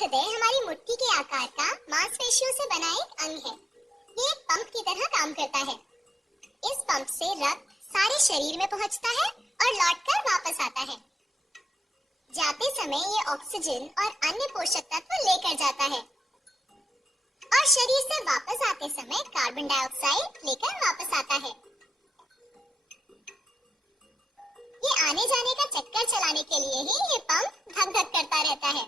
हृदय हमारी मुट्ठी के आकार का मांसपेशियों से बना एक अंग है। ये एक पंप की तरह काम करता है। इस पंप से रक्त सारे शरीर में पहुंचता है और लौटकर वापस आता है। जाते समय ये ऑक्सीजन और अन्य पोषक तत्व लेकर जाता है और शरीर से वापस आते समय कार्बन डाइऑक्साइड लेकर वापस आता है। ये आने जाने का चक्कर चलाने के लिए ही ये पंप धक धक करता रहता है।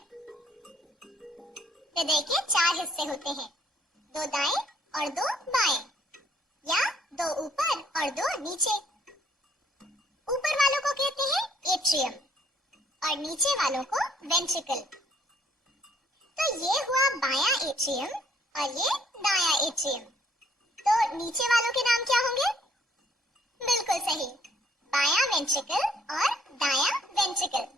हृदय के 4 हिस्से होते हैं, 2 दाएं और 2 बाएं, या 2 ऊपर और 2 नीचे। ऊपर वालों को कहते हैं एट्रियम और नीचे वालों को वेंट्रिकल। तो ये हुआ बायां एट्रियम और ये दायां एट्रियम। तो नीचे वालों के नाम क्या होंगे? बिल्कुल सही, बायां वेंट्रिकल और दायां वेंट्रिकल।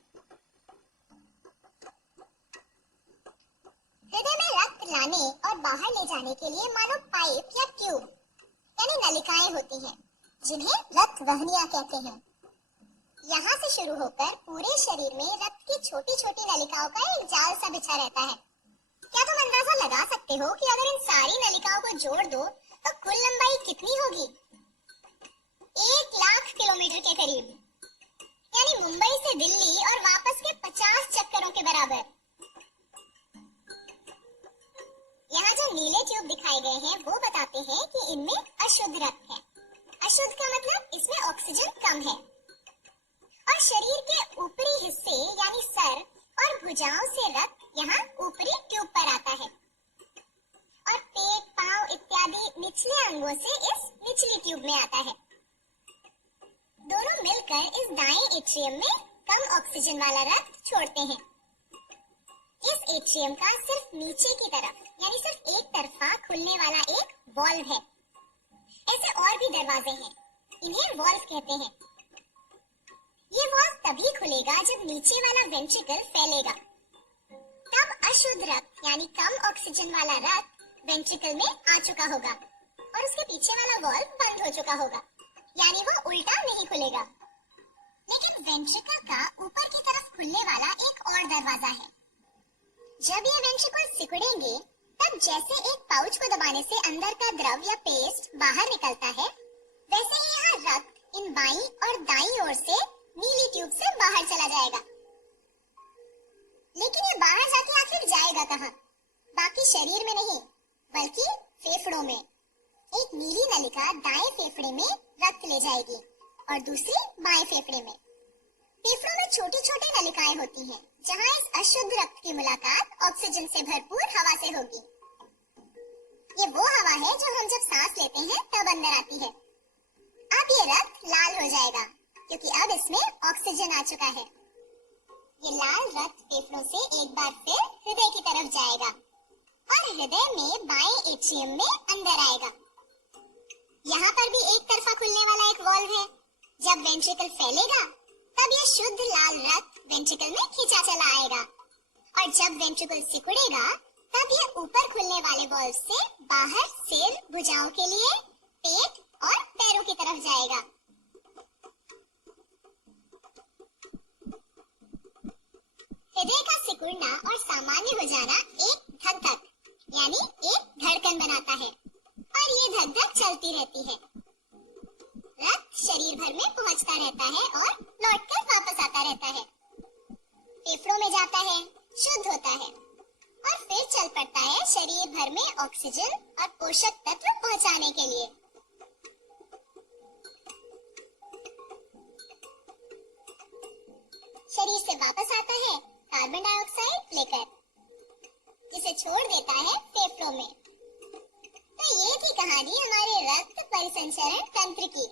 हृदय में रक्त लाने और बाहर ले जाने के लिए मानो पाइप या ट्यूब यानी नलिकाएं होती हैं, जिन्हें रक्त वाहिनियां कहते हैं। यहाँ से शुरू होकर पूरे शरीर में रक्त की छोटी छोटी नलिकाओं का एक जाल सा बिछा रहता है। क्या तुम अंदाजा लगा सकते हो कि अगर इन सारी नलिकाओं को जोड़ दो तो कुल लंबाई कितनी होगी? 1 लाख किलोमीटर के करीब, यानी मुंबई से दिल्ली और वापस के 50 चक्करों के बराबर। यहाँ जो नीले ट्यूब दिखाए गए हैं वो बताते हैं कि इनमें अशुद्ध रक्त है। अशुद्ध का मतलब इसमें ऑक्सीजन कम है। और शरीर के ऊपरी हिस्से यानी सर और भुजाओं से रक्त यहाँ ऊपरी ट्यूब पर आता है और पेट, पांव इत्यादि निचले अंगों से इस निचली ट्यूब में आता है। दोनों मिलकर इस दाएं एट्रियम में कम ऑक्सीजन वाला रक्त छोड़ते हैं। इस एट्रियम का सिर्फ नीचे की तरफ यानी सिर्फ एक तरफा खुलने वाला एक वॉल्व है। ऐसे और भी दरवाजे हैं, इन्हें वॉल्व कहते हैं। ये वॉल्व तभी खुलेगा जब नीचे वाला वेंट्रिकल फैलेगा। तब अशुद्ध रक्त यानी कम ऑक्सीजन वाला रक्त वेंट्रिकल में आ चुका होगा और उसके पीछे वाला वॉल्व बंद हो चुका होगा, यानी वो उल्टा नहीं खुलेगा। लेकिन वेंट्रिकल का ऊपर की तरफ खुलने वाला एक और दरवाजा है। जब ये वेंट्रिकल सिकुड़ेंगे तब जैसे एक पाउच को दबाने से अंदर का द्रव या पेस्ट बाहर निकलता है, वैसे ही यहाँ रक्त इन बाईं और दाईं ओर से नीली ट्यूब से बाहर चला जाएगा। लेकिन ये बाहर जाके आखिर जाएगा कहाँ? बाकी शरीर में नहीं, बल्कि फेफड़ों में। एक नीली नलिका दाएं फेफड़े में रक्त ले जाएगी और दूसरी बाएं फेफड़े में। फेफड़ों में छोटी छोटी नलिकाएं होती हैं, जहाँ इस अशुद्ध रक्त की मुलाकात ऑक्सीजन से भरपूर हवा से होगी। ये वो हवा है जो हम जब सांस लेते हैं तब अंदर आती है। अब ये रक्त लाल हो जाएगा क्योंकि अब इसमें ऑक्सीजन आ चुका है। ये लाल रक्त फेफड़ों से एक बार फिर हृदय की तरफ जाएगा और हृदय में बाएं एट्रियम में अंदर आएगा। यहाँ पर भी एक तरफा खुलने वाला एक वॉल्व है। जब वेंट्रिकल फैलेगा तब ये शुद्ध लाल रक्त वेंट्रिकल में खींचा चला आएगा और जब वेंट्रिकल सिकुड़ेगा तब ये ऊपर खुलने वाले वॉल्व से बाहर सिर, भुजाओं के लिए, पेट और पैरों की तरफ जाएगा। हृदय का सिकुड़ना और सामान्य हो जाना एक धक-धक यानी एक धड़कन बनाता है और ये धक-धक चलती रहती है। रक्त शरीर भर में पहुंचता रहता है और लौटकर वापस आता रहता है। फेफड़ों में जाता है, शुद्ध होता है और फिर चल पड़ता है शरीर भर में ऑक्सीजन और पोषक तत्व पहुंचाने के लिए। शरीर से वापस आता है कार्बन डाइऑक्साइड लेकर, जिसे छोड़ देता है फेफड़ों में। तो ये थी कहानी हमारे रक्त परिसंचरण तंत्र की।